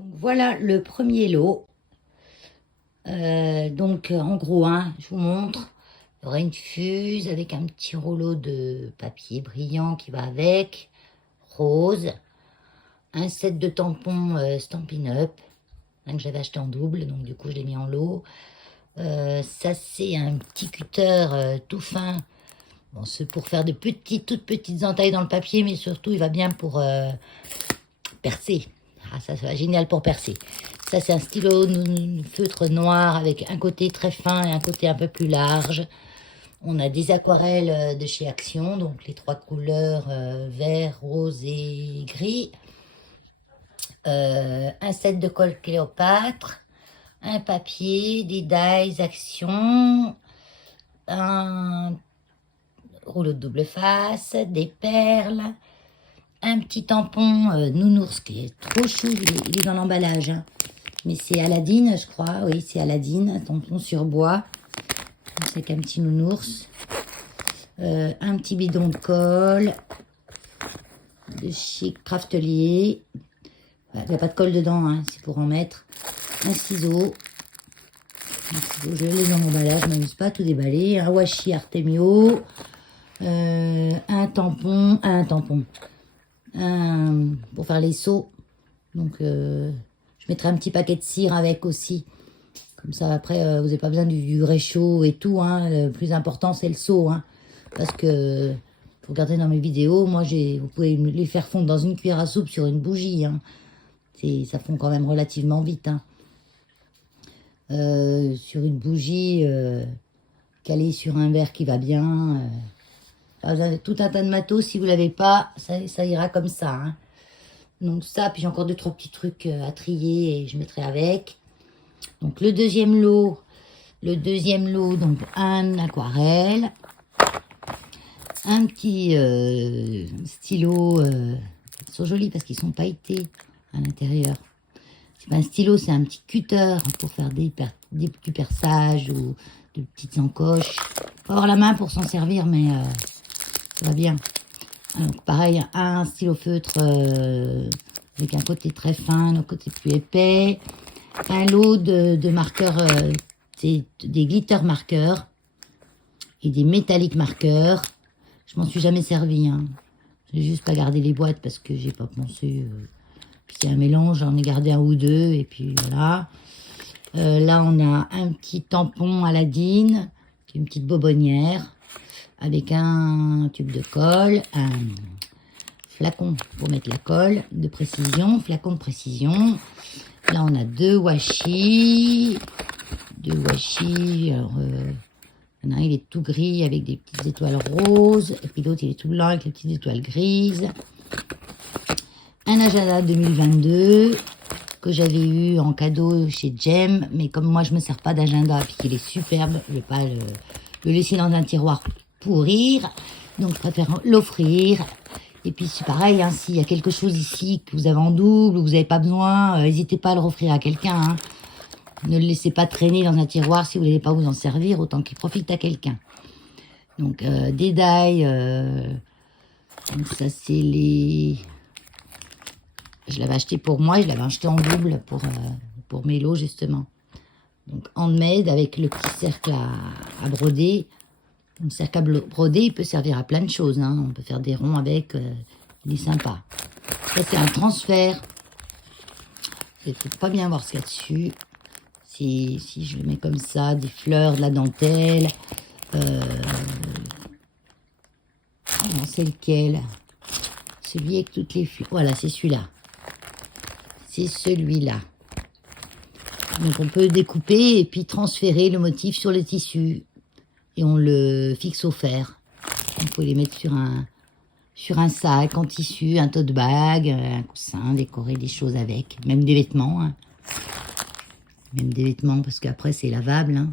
Donc voilà le premier lot. En gros, hein, je vous montre. Il y aura une fuse avec un petit rouleau de papier brillant qui va avec, rose. Un set de tampons Stampin' Up, hein, que j'avais acheté en double, donc du coup je l'ai mis en lot. Ça c'est un petit cutter tout fin. Bon, c'est pour faire de toutes petites entailles dans le papier, mais surtout il va bien pour percer. Ah, ça va génial pour percer. Ça c'est un stylo feutre noir avec un côté très fin et un côté un peu plus large. On a des aquarelles de chez Action, donc les trois couleurs vert, rose et gris. Un set de colle Cléopâtre, un papier, des dies Action, un rouleau de double face, des perles, un petit tampon nounours qui est trop chou, il est dans l'emballage, hein. Mais c'est Aladine, je crois, oui, c'est Aladine, un tampon sur bois, c'est qu'un petit nounours, un petit bidon de colle, de chez Craftelier. Il n'y a pas de colle dedans, hein, c'est pour en mettre. Un ciseau. Je l'ai dans mon emballage, je ne m'amuse pas à tout déballer. Un washi Artemio. Un tampon. Pour faire les seaux. Donc, je mettrai un petit paquet de cire avec aussi. Comme ça, après, vous n'avez pas besoin du réchaud et tout. Hein. Le plus important, c'est le seau. Hein, parce que, vous regardez dans mes vidéos, moi, vous pouvez les faire fondre dans une cuillère à soupe sur une bougie. Hein. Ça fond quand même relativement vite. Hein. Sur une bougie calée sur un verre qui va bien. Vous avez tout un tas de matos. Si vous ne l'avez pas, ça ira comme ça. Hein. Donc ça, puis j'ai encore 2-3 petits trucs à trier et je mettrai avec. Donc le deuxième lot, donc un aquarelle. Un petit stylo. Ils sont jolis parce qu'ils sont pailletés à l'intérieur. C'est pas un stylo, c'est un petit cutter pour faire du perçage ou de petites encoches. Faut avoir la main pour s'en servir, mais ça va bien. Donc pareil, un stylo feutre avec un côté très fin, un côté plus épais. Un lot de marqueurs, des glitter marqueurs et des métalliques marqueurs. Je m'en suis jamais servi. Hein. J'ai juste pas gardé les boîtes parce que j'ai pas pensé. Puis c'est un mélange, j'en ai gardé un ou deux et puis voilà. Là on a un petit tampon Aladine, qui est une petite bobonnière avec un tube de colle, un flacon pour mettre la colle de précision, flacon de précision. Là on a deux washi. Alors, il y en a un, il est tout gris avec des petites étoiles roses. Et puis l'autre, il est tout blanc avec les petites étoiles grises. Un agenda 2022 que j'avais eu en cadeau chez Jem. Mais comme moi, je ne me sers pas d'agenda puis qu'il est superbe, je ne vais pas le laisser dans un tiroir pourrir. Donc, je préfère l'offrir. Et puis, c'est pareil, hein, s'il y a quelque chose ici que vous avez en double ou vous n'avez pas besoin, n'hésitez pas à le offrir à quelqu'un. Hein. Ne le laissez pas traîner dans un tiroir si vous ne voulez pas vous en servir, autant qu'il profite à quelqu'un. Donc, des die. Donc, ça, c'est les... Je l'avais acheté pour moi, je l'avais acheté en double pour mes lots, justement. Donc, handmade avec le petit cercle à broder. Le cercle à broder, il peut servir à plein de choses. Hein. On peut faire des ronds avec, il est sympa. Ça, c'est un transfert. Vous ne pouvez pas bien voir ce qu'il y a dessus. Si je le mets comme ça, des fleurs, de la dentelle. Non, c'est lequel? Celui avec toutes les fleurs. Voilà, c'est celui-là. C'est celui-là. Donc on peut découper et puis transférer le motif sur le tissu. Et on le fixe au fer. Il faut les mettre sur un sac en tissu, un tote bag, un coussin, décorer des choses avec. Même des vêtements. Hein. Même des vêtements parce qu'après c'est lavable. Hein.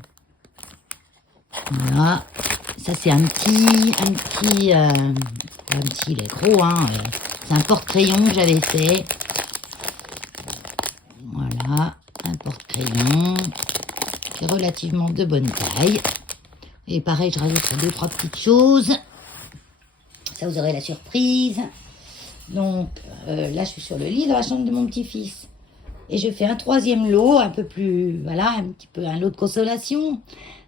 Voilà. Ça c'est un petit, il est gros. Hein. C'est un porte-crayon que j'avais fait. Voilà, un porte-crayon qui est relativement de bonne taille. Et pareil, je rajoute 2-3 petites choses. Ça, vous aurez la surprise. Donc, là, je suis sur le lit dans la chambre de mon petit-fils. Et je fais un troisième lot, un peu plus, voilà, un petit peu un lot de consolation.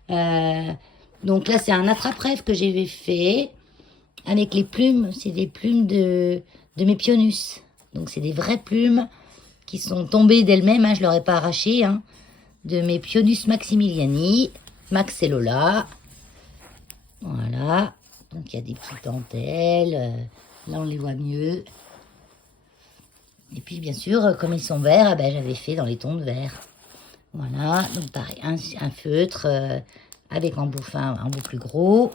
Donc là, c'est un attrape-rêve que j'ai fait avec les plumes. C'est des plumes de mes Pionus. Donc c'est des vraies plumes qui sont tombées d'elles-mêmes, hein, je ne leur ai pas arraché, hein, de mes Pionus maximiliani, Max et Lola. Voilà, donc il y a des petites dentelles, là on les voit mieux. Et puis bien sûr, comme ils sont verts, ben, j'avais fait dans les tons de vert. Voilà, donc pareil, un feutre avec un bout fin, un bout plus gros,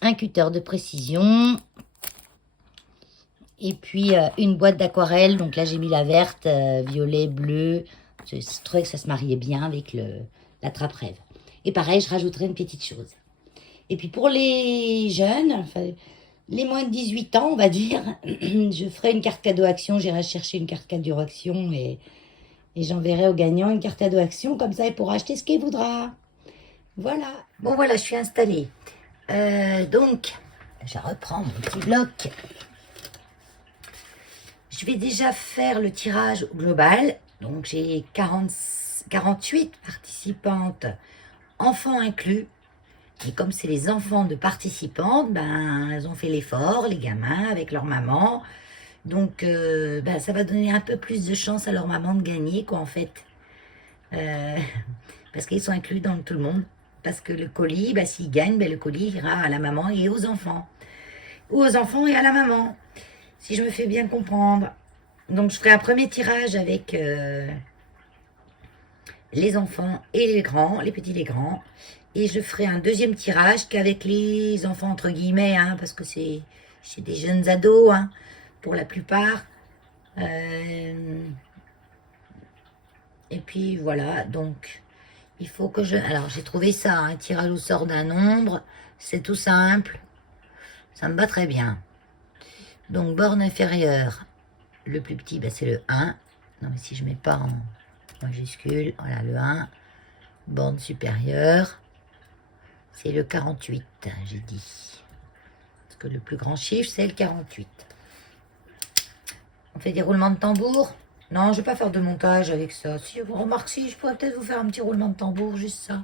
un cutter de précision, et puis une boîte d'aquarelle. Donc là j'ai mis la verte, violet, bleu. Je trouvais que ça se mariait bien avec la trappe-rêve. Et pareil, je rajouterai une petite chose. Et puis pour les jeunes, enfin, les moins de 18 ans, on va dire, je ferai une carte cadeau action. J'irai chercher une carte cadeau action et j'enverrai au gagnant une carte cadeau action. Comme ça, il pourra acheter ce qu'il voudra. Voilà. Bon, voilà, je suis installée. Donc, je reprends mon petit bloc. Je vais déjà faire le tirage global. Donc, j'ai 48 participantes, enfants inclus. Et comme c'est les enfants de participantes, ben, elles ont fait l'effort, les gamins, avec leur maman. Donc, ben, ça va donner un peu plus de chance à leur maman de gagner, quoi, en fait. Parce qu'ils sont inclus dans tout le monde. Parce que le colis, ben, s'ils gagnent, ben, le colis ira à la maman et aux enfants. Ou aux enfants et à la maman. Si je me fais bien comprendre. Donc, je ferai un premier tirage avec les enfants et les grands, les petits et les grands. Et je ferai un deuxième tirage qu'avec les enfants, entre guillemets, hein, parce que c'est des jeunes ados, hein, pour la plupart. Et puis, voilà, donc, il faut que je... Alors, j'ai trouvé ça, un tirage au sort d'un nombre. C'est tout simple. Ça me va très bien. Donc, borne inférieure. Le plus petit, ben, c'est le 1. Non, mais si je ne mets pas en majuscule, voilà, le 1. Borne supérieure. C'est le 48, j'ai dit. Parce que le plus grand chiffre, c'est le 48. On fait des roulements de tambour. Non, je ne vais pas faire de montage avec ça. Si vous remarquez, si, je pourrais peut-être vous faire un petit roulement de tambour, juste ça.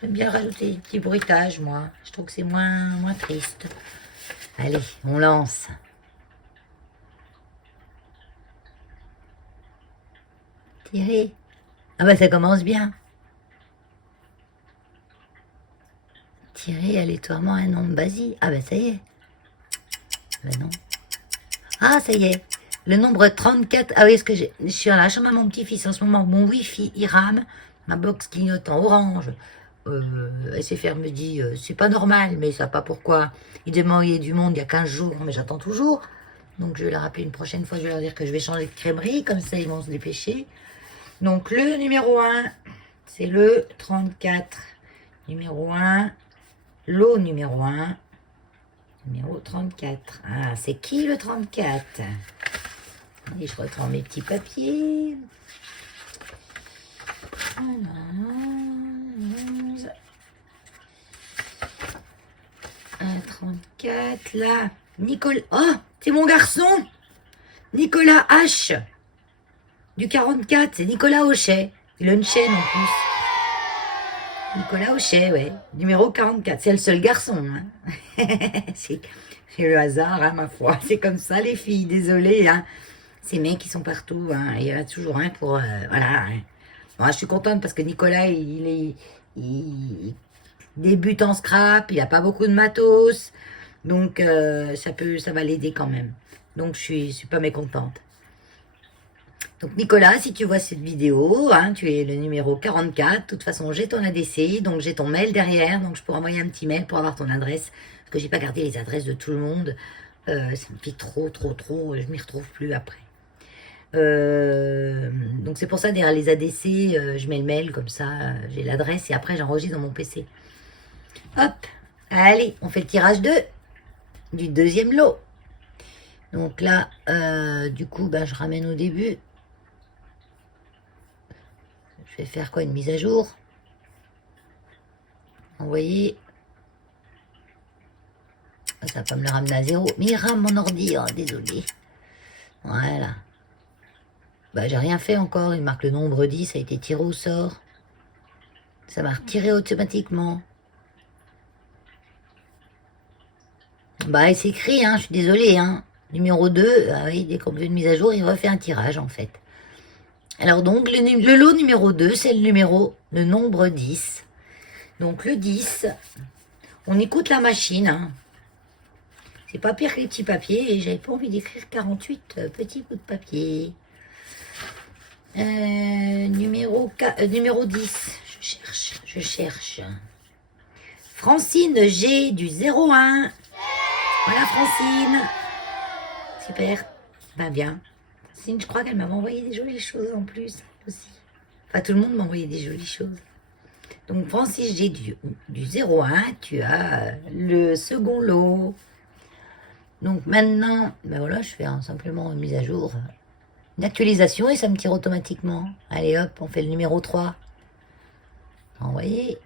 J'aime bien rajouter des petits bruitages, moi. Je trouve que c'est moins triste. Allez, on lance. Tirez. Ah bah ça commence bien. Tirer aléatoirement un nombre basique. Ah ben ça y est. Ben non. Ah ça y est. Le nombre 34. Ah oui, est-ce que je suis à la chambre à mon petit-fils en ce moment. Mon wifi il rame. Ma box clignote en orange. SFR me dit c'est pas normal, mais ça pas pourquoi. Il devait m'envoyer du monde il y a 15 jours, mais j'attends toujours. Donc je vais leur rappeler une prochaine fois. Je vais leur dire que je vais changer de crèmerie. Comme ça ils vont se dépêcher. Donc le numéro 1, c'est le 34. Numéro 1. Lot numéro 1, numéro 34. Ah, c'est qui le 34? Et je reprends mes petits papiers. Voilà. 11. 34, là. Nicolas. Oh, c'est mon garçon. Nicolas H. Du 44, c'est Nicolas Hochet. Il a une chaîne en plus. Nicolas Hochet, ouais. Numéro 44. C'est le seul garçon. Hein. c'est le hasard, hein, ma foi. C'est comme ça, les filles. Désolée. Hein. Ces mecs, qui sont partout. Hein. Il y en a toujours un pour... voilà. Hein. Moi, je suis contente parce que Nicolas, il débute en scrap. Il n'a pas beaucoup de matos. Donc, ça va l'aider quand même. Donc, je suis pas mécontente. Donc Nicolas, si tu vois cette vidéo, hein, tu es le numéro 44. De toute façon, j'ai ton ADC, donc j'ai ton mail derrière. Donc je pourrais envoyer un petit mail pour avoir ton adresse. Parce que j'ai pas gardé les adresses de tout le monde. Ça me fait trop. Je m'y retrouve plus après. Donc c'est pour ça, derrière les ADC, je mets le mail, comme ça, j'ai l'adresse. Et après, j'enregistre dans mon PC. Hop, allez, on fait le tirage du deuxième lot. Donc là, du coup, je ramène au début. Je vais faire quoi? Une mise à jour. Envoyer. Ça va pas me le ramener à 0. Mais il rame mon ordi, oh, désolé. Voilà. Bah, j'ai rien fait encore. Il marque le nombre 10, ça a été tiré au sort. Ça m'a retiré automatiquement. Bah, il s'écrit, hein, je suis désolée, hein. Numéro 2, ah oui, dès qu'on veut une mise à jour, il refait un tirage, en fait. Alors donc, le lot numéro 2, c'est le nombre 10. Donc le 10, on écoute la machine, hein. C'est pas pire que les petits papiers, et j'avais pas envie d'écrire 48 petits bouts de papier. Numéro 10, je cherche. Francine G du 01. Voilà Francine. Super, ben bien. Francine, je crois qu'elle m'avait envoyé des jolies choses en plus, aussi. Enfin, tout le monde m'a envoyé des jolies choses. Donc Francine G du 01, tu as le second lot. Donc maintenant, ben voilà, je fais simplement une mise à jour, une actualisation et ça me tire automatiquement. Allez hop, on fait le numéro 3. Envoyer.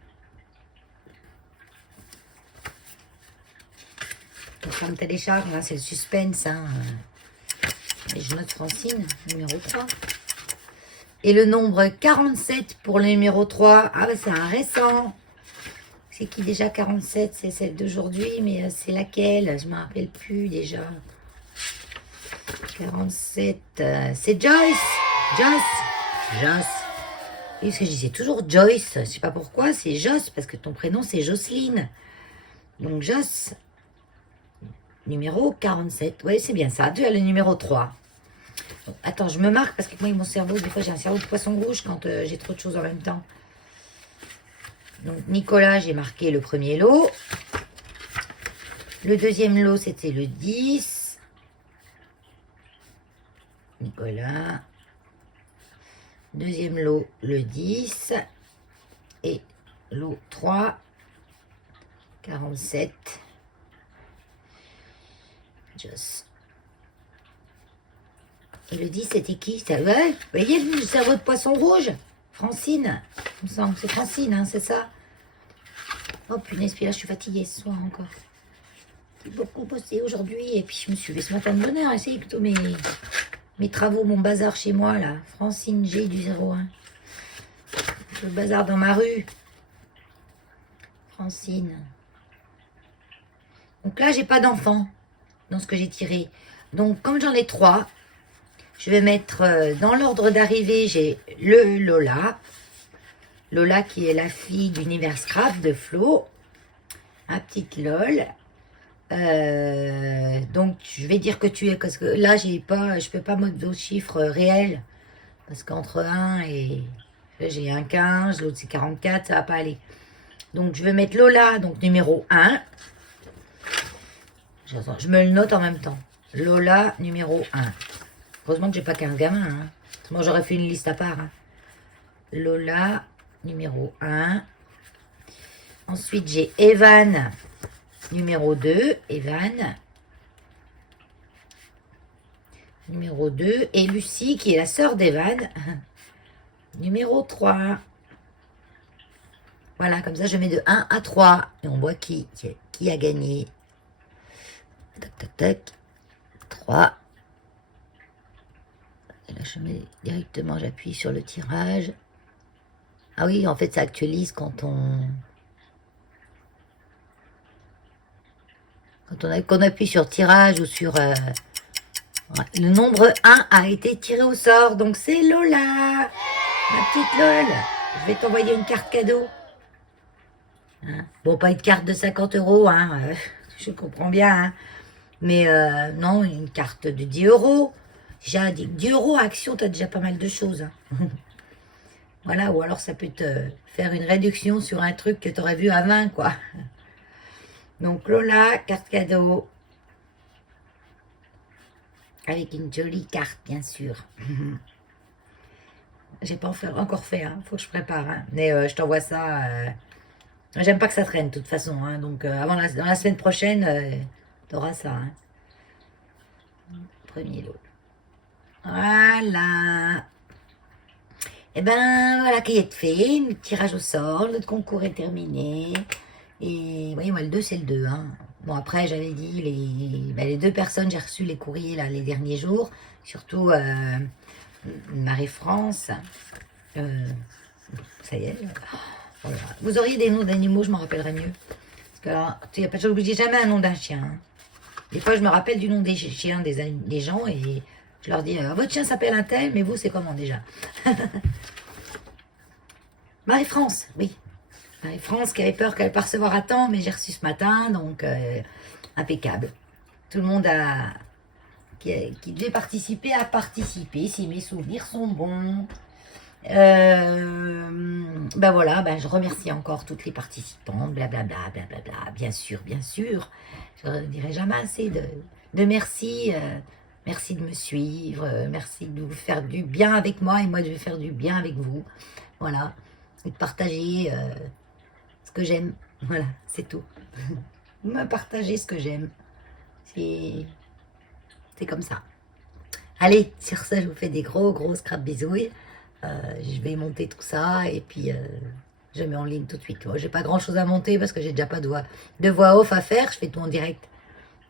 Donc ça me télécharge, là c'est le suspense. Hein. Et je note Francine, numéro 3. Et le nombre 47 pour le numéro 3. Ah ben c'est un récent. C'est qui déjà 47? C'est celle d'aujourd'hui, mais c'est laquelle? Je ne me rappelle plus déjà. 47, c'est Joyce. Joyce. Oui, parce que je disais toujours Joyce. Je ne sais pas pourquoi, c'est Joss, parce que ton prénom c'est Jocelyne. Donc Joss, numéro 47. Oui, c'est bien ça. Tu as le numéro 3. Donc, attends, je me marque parce que moi, mon cerveau, des fois j'ai un cerveau de poisson rouge quand j'ai trop de choses en même temps. Donc Nicolas, j'ai marqué le premier lot. Le deuxième lot, c'était le 10. Nicolas. Deuxième lot, le 10. Et lot 3, 47. Joss. Et le 10, c'était qui? Ouais, vous voyez le cerveau de poisson rouge? Francine. Il me semble que c'est Francine, hein, c'est ça? Oh punaise, puis là, je suis fatiguée ce soir encore. J'ai beaucoup bossé aujourd'hui et puis je me suis levée ce matin de bonne heure. Essayez plutôt mes travaux, mon bazar chez moi, là. Francine G du 01. Le bazar dans ma rue. Francine. Donc là, j'ai pas d'enfant dans ce que j'ai tiré. Donc, comme j'en ai 3, je vais mettre dans l'ordre d'arrivée, j'ai le Lola. Lola qui est la fille d'Univers Scrap de Flo. Ma petite Lol. Donc, je vais dire que tu es... Parce que là, je peux pas mettre d'autres chiffres réels. Parce qu'entre 1 et... J'ai un 15, l'autre c'est 44, ça va pas aller. Donc, je vais mettre Lola, donc numéro 1. Je me le note en même temps. Lola, numéro 1. Heureusement que j'ai pas 15 gamins. Hein. Moi, j'aurais fait une liste à part. Hein. Lola, numéro 1. Ensuite, j'ai Evan, numéro 2. Evan. Numéro 2. Et Lucie, qui est la sœur d'Evan. Numéro 3. Voilà, comme ça, je mets de 1 à 3. Et on voit qui a gagné. Tac, tac, tac. 3. Et là, je mets directement, j'appuie sur le tirage. Ah oui, en fait, ça actualise quand on appuie sur tirage ou sur... le nombre 1 a été tiré au sort. Donc, c'est Lola. Ma petite Lol. Je vais t'envoyer une carte cadeau. Hein, bon, pas une carte de 50 €, hein, je comprends bien. Hein. Mais non, une carte de 10 €. Déjà, 10 € à Action, tu as déjà pas mal de choses. Hein. Voilà, ou alors ça peut te faire une réduction sur un truc que tu aurais vu à 20, quoi. Donc Lola, carte cadeau. Avec une jolie carte, bien sûr. J'ai pas encore fait, hein. Faut que je prépare. Hein. Mais je t'envoie ça. J'aime pas que ça traîne, de toute façon. Hein. Donc dans la semaine prochaine, tu auras ça. Hein. Premier lot. Voilà. Et ben voilà, cueillette fait, le tirage au sort, notre concours est terminé. Et voyez, moi le 2 c'est le 2. Hein. Bon après j'avais dit les 2 personnes, j'ai reçu les courriers là les derniers jours. Surtout Marie-France. Ça y est. Voilà. Vous auriez des noms d'animaux, je m'en rappellerai mieux. Parce que là, je n'oublie jamais un nom d'un chien. Hein. Des fois, je me rappelle du nom des chiens des gens et je leur dis, votre chien s'appelle un tel, mais vous, c'est comment déjà? Marie-France, oui. Marie-France qui avait peur qu'elle ne pas recevoir à temps, mais j'ai reçu ce matin, donc impeccable. Tout le monde qui devait participer a participé, si mes souvenirs sont bons. Ben voilà, ben je remercie encore toutes les participantes, blablabla, blablabla, bien sûr, bien sûr. Je ne dirai jamais assez de merci. Merci de me suivre, merci de vous faire du bien avec moi et moi de vais faire du bien avec vous. Voilà, et de partager ce que j'aime. Voilà, c'est tout. Me partager ce que j'aime. C'est comme ça. Allez, sur ça, je vous fais des gros scrap bisouilles. Je vais monter tout ça et puis je mets en ligne tout de suite. J'ai pas grand chose à monter parce que j'ai déjà pas de voix off à faire. Je fais tout en direct.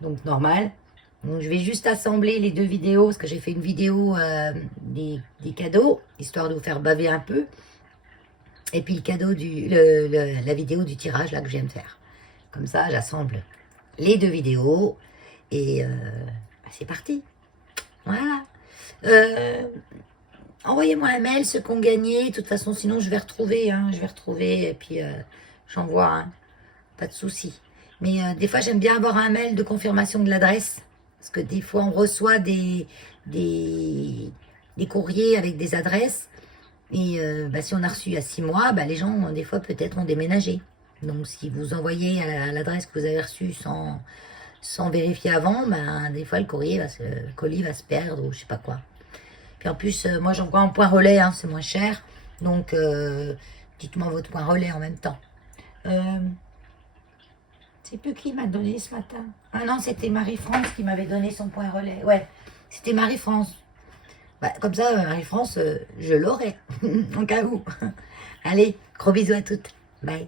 Donc normal. Donc je vais juste assembler les deux vidéos parce que j'ai fait une vidéo des cadeaux, histoire de vous faire baver un peu. Et puis le cadeau la vidéo du tirage là que je viens de faire. Comme ça, j'assemble les deux vidéos et c'est parti. Voilà. Envoyez-moi un mail, ceux qui ont gagné. De toute façon, sinon, je vais retrouver. Hein, et puis j'envoie. Hein, pas de souci. Mais des fois, j'aime bien avoir un mail de confirmation de l'adresse. Parce que des fois, on reçoit des courriers avec des adresses. Et si on a reçu il y a 6 mois, les gens, des fois, peut-être ont déménagé. Donc, si vous envoyez à l'adresse que vous avez reçue sans vérifier avant, des fois, le colis va se perdre ou je sais pas quoi. Puis en plus, moi j'envoie en point relais, hein, c'est moins cher. Donc, dites-moi votre point relais en même temps. C'est plus qui m'a donné ce matin. Ah non, c'était Marie-France qui m'avait donné son point relais. Ouais, c'était Marie-France. Comme ça, Marie-France, je l'aurai, en cas où. Allez, gros bisous à toutes. Bye.